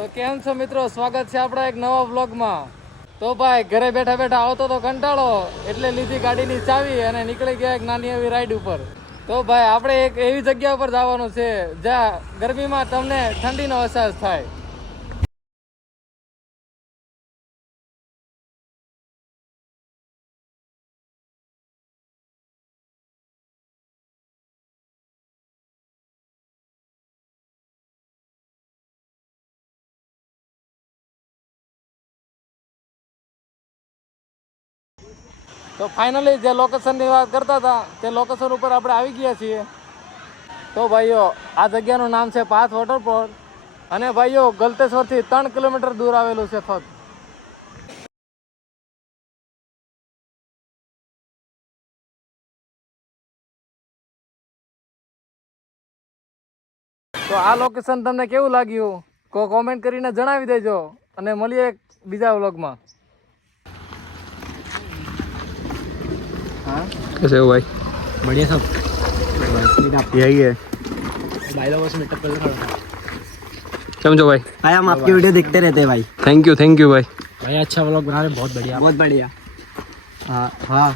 તો કેમ છો મિત્રો, સ્વાગત છે આપણા એક નવા વ્લોગમાં. તો ભાઈ ઘરે બેઠા બેઠા આવતો તો કંટાળો, એટલે લીધી ગાડીની ચાવી અને નીકળી ગયા એક નાની એવી રાઈડ ઉપર. તો ભાઈ આપણે એક એવી જગ્યા ઉપર જવાનું છે જ્યાં ગરમીમાં તમને ઠંડીનો અહેસાસ થાય. તો ફાઇનલી જે લોકેશનની વાત કરતા હતા તે લોકેશન ઉપર આપણે આવી ગયા છીએ. તો ભાઈઓ આ જગ્યાનું નામ છે પાથ વોટરફોલ અને ભાઈઓ ગલતેશ્વરથી 3 કિલોમીટર દૂર આવેલું છે ફક્ત. તો આ લોકેશન તમને કેવું લાગ્યું કોમેન્ટ કરીને જણાવી દેજો અને મળીએ એક બીજા વ્લોગમાં. कैसे हो भाई? बढ़िया सब यही है भाई लोगों से मीटअप कर रहा समझो भाई. भाई हम आपकी वीडियो देखते रहते हैं भाई थैंक यू भाई. भाई अच्छा व्लॉग बना रहे, बहुत बढ़िया बहुत बढ़िया. हाँ हाँ